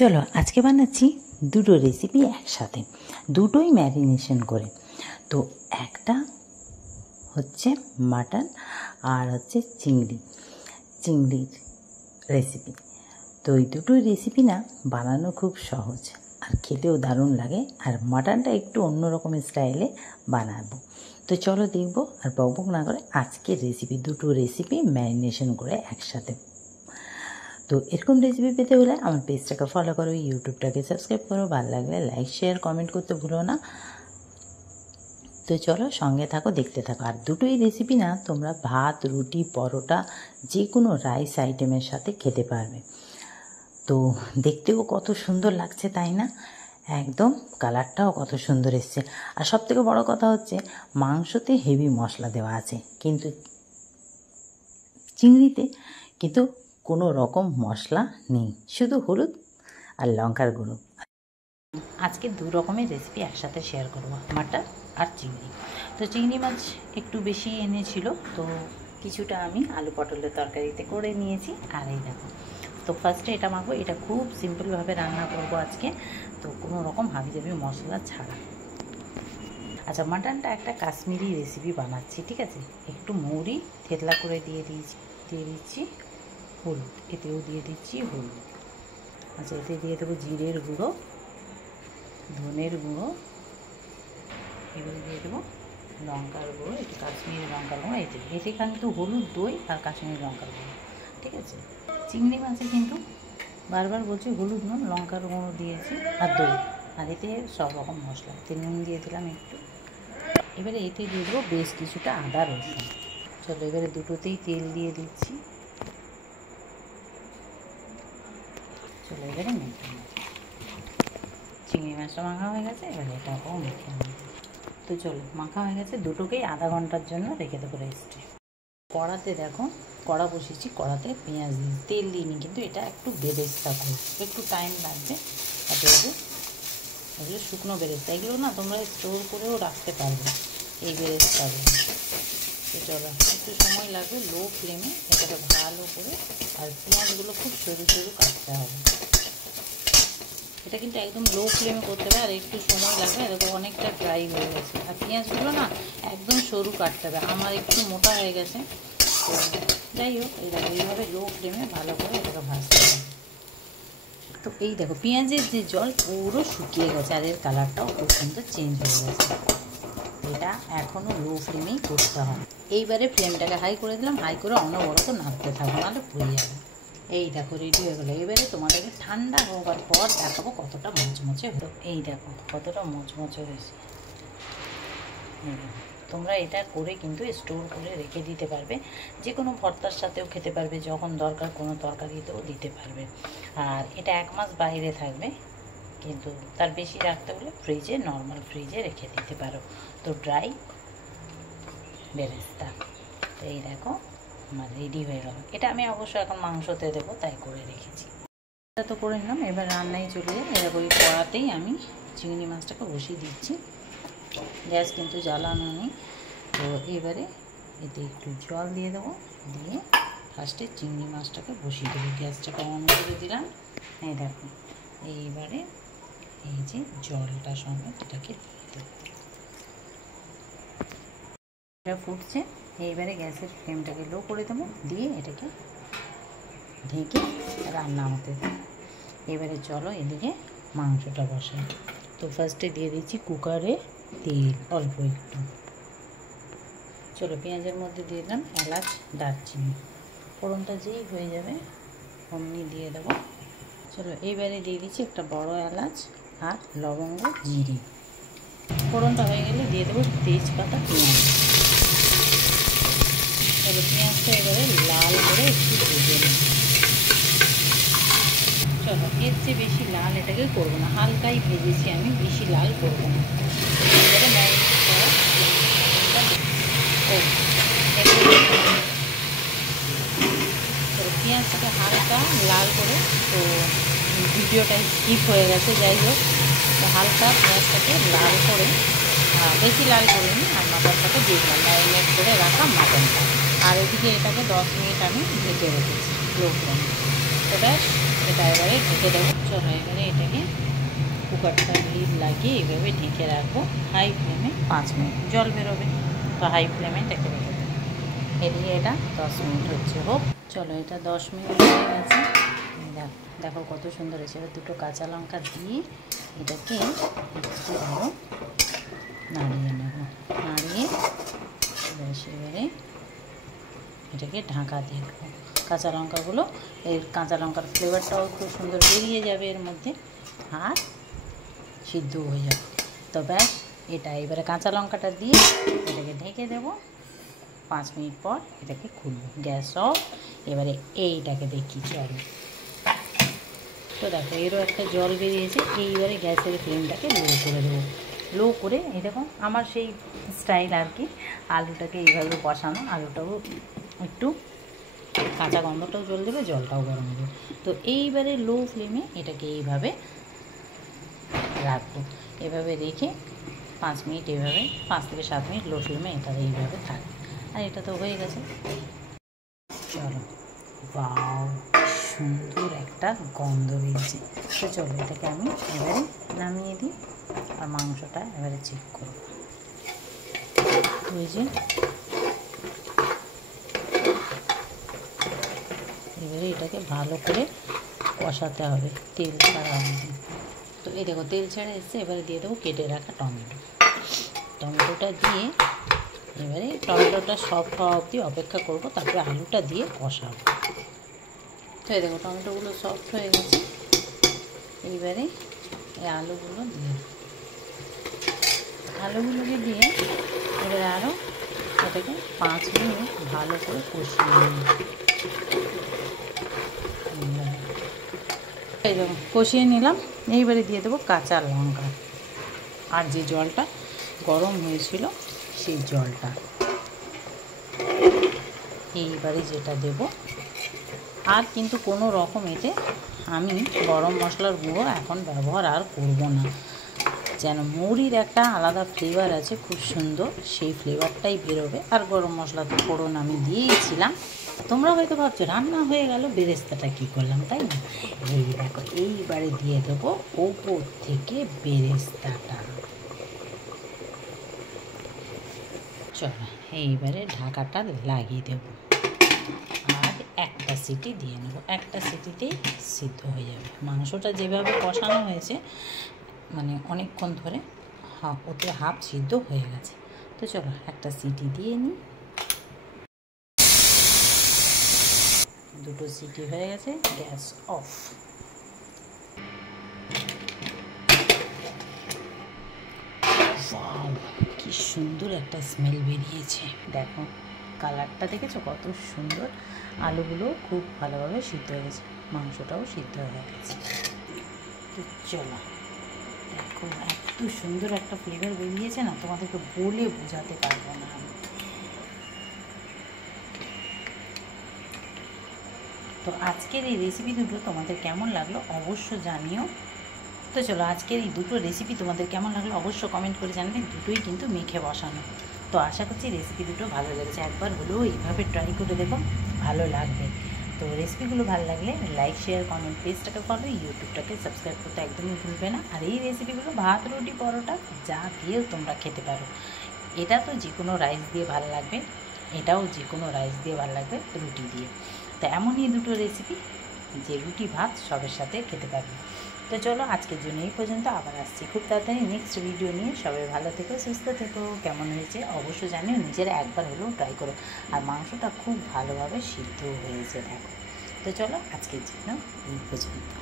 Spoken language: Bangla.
চলো আজকে বানাচ্ছি দুটো রেসিপি একসাথে, দুটোই ম্যারিনেশন করে। তো একটা হচ্ছে মাটন আর হচ্ছে চিংড়ির রেসিপি। তো এই দুটো রেসিপি না বানানো খুব সহজ আর খেতেও দারুণ লাগে। আর মাটনটা একটু অন্য রকমের স্টাইলে বানাবো। তো চলো দেখবো আর বকবক না করে আজকের রেসিপি, দুটো রেসিপি ম্যারিনেশন করে একসাথে। তো এরকম রেসিপি পেতে হলে আমার পেজটাকে ফলো করো, ইউটিউবটাকে সাবস্ক্রাইব করো, ভালো লাগলে লাইক শেয়ার কমেন্ট করতে ভুলো না। তো চলো সঙ্গে থাকো, দেখতে থাকো। আর দুটোই রেসিপি না তোমরা ভাত, রুটি, পরোটা, যে কোনো রাইস আইটেমের সাথে খেতে পারবে। তো দেখতেও কত সুন্দর লাগছে তাই না? একদম কালারটাও কত সুন্দর এসছে। আর সবথেকে বড় কথা হচ্ছে মাংসতে হেভি মশলা দেওয়া আছে, কিন্তু চিংড়িতে কিন্তু কোনো রকম মশলা নেই, শুধু হলুদ আর লঙ্কার গুঁড়ো। আজকে দু রকমের রেসিপি একসাথে শেয়ার করবো, মাটন আর চিংড়ি। তো চিংড়ি মাছ একটু বেশি এনেছিল, তো কিছুটা আমি আলু পটলের তরকারিতে করে নিয়েছি। আর এই দেখো, তো ফার্স্টে এটা মাখবো। এটা খুব সিম্পলভাবে রান্না করব আজকে, তো কোনো রকম হাবিজাবি মশলা ছাড়া। আচ্ছা, মাটনটা একটা কাশ্মীরি রেসিপি বানাচ্ছি, ঠিক আছে? একটু মৌরি থেতলা করে দিয়ে দিচ্ছি হলুদ, এতেও দিয়ে দিচ্ছি হলুদ। আচ্ছা, এতে দিয়ে দেবো জিরের গুঁড়ো, ধনের গুঁড়ো, এগুলো দিয়ে দেবো লঙ্কার গুঁড়ো, একটু কাশ্মীরি লঙ্কার গুঁড়ো। এতে কিন্তু হলুদ, দই আর কাশ্মীরি লঙ্কার গুঁড়ো, ঠিক আছে? চিংড়ি মাছে কিন্তু বারবার বলছি হলুদ, নুন, লঙ্কার গুঁড়ো দিয়েছি আর দই, আর এতে সব রকম মশলা। এতে নুন দিয়ে দিলাম একটু। এবারে এতে দিয়ে দেবো বেশ কিছুটা আদা রসুন। চলো এবারে দুটোতেই তেল দিয়ে দিচ্ছি। চলো এবারে মেখে নেব। চিংড়ি মাছটা মাখা হয়ে গেছে, এবারে এটাকেও মেখে নেব। তো চলো, মাখা হয়ে গেছে, দুটোকেই আধা ঘন্টার জন্য রেখে দেবো রেস্টে। কড়াতে দেখো, কড়া বসিয়েছি, কড়াতে পেঁয়াজ দিই, তেল দিইনি, কিন্তু এটা একটু বেরেস্তা করবো, একটু টাইম লাগবে। আর এগুলো শুকনো বেরেস্তা, এগুলো না তোমরা স্টোর করেও রাখতে পারবে এই বেরেস্তাগুলো। তো চলো, একটু সময় লাগবে, লো ফ্লেমে এটাকে ভালো করে। আর পেঁয়াজগুলো খুব সরু সরু কাটতে হবে। এটা কিন্তু একদম লো ফ্লেমে করতে হবে, আর একটু সময় লাগবে। দেখো অনেকটা ড্রাই হয়ে গেছে, আর পেঁয়াজগুলো না একদম সরু কাটতে হবে। আমার একটু মোটা হয়ে গেছে, তো যাই হোক, এইভাবে লো ফ্লেমে ভালো করে এটাকে ভাজতে হবে। তো এই দেখো, পেঁয়াজের যে জল পুরো শুকিয়ে গেছে, আর এর কালারটাও খুব সুন্দর চেঞ্জ হয়ে গেছে। এটা এখনও লো ফ্লেমেই করতে হবে। এইবারে ফ্লেমটাকে হাই করে দিলাম, হাই করে অনবরত নাড়তে থাকবো, নাহলে পুড়ে যাবে। এই দেখো রেডি হয়ে গেলো। এবারে তোমাদেরকে ঠান্ডা হওয়ার পর দেখাবো কতটা মুচমুচে হলো। এই দেখো কতটা মুচমুচে হয়েছে। তোমরা এটা করে কিন্তু স্টোর করে রেখে দিতে পারবে, যে কোনো ভর্তার সাথেও খেতে পারবে, যখন দরকার কোনো তরকারিতেও দিতে পারবে। আর এটা 1 মাস বাইরে থাকবে, কিন্তু তার বেশি রাখতে হলে ফ্রিজে, নর্মাল ফ্রিজে রেখে দিতে পারো। তো ড্রাই বেরেস্তা, এই দেখো আমার রেডি হয়ে গেল। এটা আমি অবশ্য এখন মাংসতে দেবো, তাই করে রেখেছি। এটা তো করে নিলাম, এবার রান্নায় চলে যাই। এরকম ওই কড়াতেই আমি চিংড়ি মাছটাকে বসিয়ে দিচ্ছি, গ্যাস কিন্তু জ্বালানো নেই। তো এবারে এতে একটু জল দিয়ে দেবো, দিয়ে ফার্স্টে চিংড়ি মাছটাকে বসিয়ে দেবো। গ্যাসটাকে অন করে দিলাম। এই দেখো, এইবারে এই যে জলটা সঙ্গে এটাকে দিয়ে দেবো। এটা ফুটছে, এইবারে গ্যাসের ফ্লেমটাকে লো করে দেবো, দিয়ে এটাকে ঢেকে রান্না হতে দেবো। এবারে চলো এদিকে মাংসটা বসাই। তো ফার্স্টে দিয়ে দিচ্ছি কুকারে তেল অল্প একটু। চলো পেঁয়াজের মধ্যে দিয়ে দিলাম এলাচ, দারচিনি, ফোড়নটা যেই হয়ে যাবে অমনি দিয়ে দেবো। চলো এইবারে দিয়ে দিচ্ছি একটা বড় এলাচ আর লবঙ্গ, জিরে। ফোড়নটা হয়ে গেলে দিয়ে দেবো তেজপাতা, পেঁয়াজ। চলো পেঁয়াজটা এবারে লাল করে একটু ভেজে নেব। চলো এর চেয়ে বেশি লাল এটাকে করবো না, হালকাই ভেজেছি আমি, বেশি লাল করবো না। এবারে ম্যারিনেট করা চলো পেঁয়াজটাকে হালকা লাল করে, তো ভিডিওটা স্কিপ হয়ে গেছে, যাই হোক। তো হালকা পেঁয়াজটাকে লাল করে, বেশি লাল করিনি, আর মাটনটাকে দিয়ে দিলাম, ম্যারিনেট করে রাখা মাটনটা। আর ওদিকে এটাকে 10 মিনিট আমি ঢেকে রেখেছি লো ফ্লেমে। তো ব্যাস এটা এবারে ঢেকে দেবো। চলো এবারে এটাকে কুকারটা লিড লাগিয়ে এইভাবে ঢেকে রাখবো হাই ফ্লেমে 5 মিনিট। জল বেরোবে, তো হাই ফ্লেমে এটাকে রেখে দেবো। এদিকে এটা 10 মিনিট হচ্ছে হোক। চলো এটা 10 মিনিট হয়ে গেছে। দেখো কত সুন্দর হয়েছে। এবার দুটো কাঁচা লঙ্কা দিয়ে এটাকে একটু আরও নাড়িয়ে নেব। নাড়িয়ে এবারে এটাকে ঢাকা দিয়ে দেবো। কাঁচা লঙ্কাগুলো, এই কাঁচা লঙ্কার ফ্লেভারটাও খুব সুন্দর বেরিয়ে যাবে এর মধ্যে, আর সিদ্ধ হয়ে যাবে। তো ব্যাস, এটা এবারে কাঁচা লঙ্কাটা দিয়ে এটাকে ঢেকে দেবো। 5 মিনিট পর এটাকে খুলবো, গ্যাস অফ। এবারে এইটাকে দেখি জল, তো দেখো এরও একটা জল বেরিয়েছে। এইবারে গ্যাসের ফ্লেমটাকে লো করে দেবো। লো করে এই দেখো আমার সেই স্টাইল আর কি, আলুটাকে এইভাবে বসানো। আলুটাও একটু কাঁচা গন্ধটাও জল দেবে, জলটাও গরম হবে। তো এইবারে লো ফ্লেমে এটাকে এইভাবে রাখবো। এভাবে রেখে 5 মিনিট, এইভাবে 5 থেকে 7 মিনিট লো ফ্লেমে এটা এইভাবে থাকবে। আর এটা তো হয়ে গেছে। চলো, বাও, সুন্দর একটা গন্ধ বেরিয়েছে। তো চলো এটাকে আমি এবারে নামিয়ে দিই, আর মাংসটা এবারে চেক করব। ওই যে এবারে এটাকে ভালো করে কষাতে হবে, তেল ছাড়া হবে। তো এই দেখো তেল ছাড়া এসছে। এবারে দিয়ে দেবো কেটে রাখা টমেটো। টমেটোটা দিয়ে এবারে টমেটোটা সফট হওয়া অবধি অপেক্ষা করবো, তারপরে আলুটা দিয়ে কষাবো। তো এই দেখো টমেটোগুলো সফট হয়ে গেছে। এইবারে এই আলুগুলো দিয়ে, আলুগুলোকে দিয়ে এবারে আরও এটাকে 5 মিনিট ভালো করে কষিয়ে নিই। এই দেখো কষিয়ে নিলাম। এইবারে দিয়ে দেবো কাঁচা লঙ্কা, আর যে জলটা গরম হয়েছিল সেই জলটা এইবারে যেটা দেব। আর কিন্তু কোনো রকম এতে আমি গরম মশলার গুঁড়ো এখন ব্যবহার আর করব না। যেন মুড়ির একটা আলাদা ফ্লেভার আছে খুব সুন্দর, সেই ফ্লেভারটাই বেরোবে। আর গরম মশলা ফোড়ন আমি দিয়েছিলাম। তোমরা হয়তো ভাবছো রান্না হয়ে গেল, বেরেস্তাটা কী করলাম, তাই না? এই দেখো এইবারে দিয়ে দেবো ওপর থেকে বেরেস্তাটা। চলো এইবারে ঢাকাটা লাগিয়ে দেব, আর একটা সিটি দিয়ে নেব। একটা সিটিতেই সিদ্ধ হয়ে যাবে। মাংসটা যেভাবে কষানো হয়েছে, মানে অনেকক্ষণ ধরে, ওতে হাফ সিদ্ধ হয়ে গেছে। তো চলো একটা সিটি দিয়ে নিই। দুটো সিটি হয়ে গেছে, গ্যাস অফ। ওয়াও, কি সুন্দর একটা স্মেল বেরিয়েছে। দেখো কালারটা দেখেছো কত সুন্দর। আলুগুলো খুব ভালোভাবে সিদ্ধ হয়ে গেছে, মাংসটাও সিদ্ধ হয়ে গেছে। তো চলো দেখো এত সুন্দর একটা ফ্লেভার বেরিয়েছে না, তোমাদেরকে বলে বোঝাতে পারবো না আমি। তো আজকের এই রেসিপি দুটো তোমাদের কেমন লাগলো অবশ্য জানিও। তো চলো আজকের এই দুটো রেসিপি তোমাদের কেমন লাগলো অবশ্য কমেন্ট করে জানাবে। দুটোই কিন্তু মেখে বসানো। তো আশা করছি রেসিপি দুটো ভালো লেগেছে। একবার হলেও এইভাবে ট্রাই করে দেখো, ভালো লাগবে। তো রেসিপিগুলো ভালো লাগলে লাইক, শেয়ার, কমেন্ট, পেজটাকে ফলো, ইউটিউবটাকে সাবস্ক্রাইব করতে একদমই ভুলবে না। আর এই রেসিপিগুলো ভাত, রুটি, পরোটা যা দিয়েও তোমরা খেতে পারো। এটা তো যে কোনো রাইস দিয়ে ভালো লাগবে, এটাও যে কোনো রাইস দিয়ে ভালো লাগবে, রুটি দিয়ে। তো এমনই দুটো রেসিপি যে রুটি ভাত সবের সাথে খেতে পারবে। তো চলো আজকের জন্য এই পর্যন্ত, আবার আসছি খুব তাড়াতাড়ি নেক্সট ভিডিও নিয়ে। সবাই ভালো থেকো, সুস্থ থেকো। কেমন হয়েছে অবশ্যই জানিও, নিজেরা একবার হলেও ট্রাই করো। আর মাংসটা খুব ভালোভাবে সিদ্ধ হয়েছে দেখো। তো চলো আজকের জন্য এই পর্যন্ত।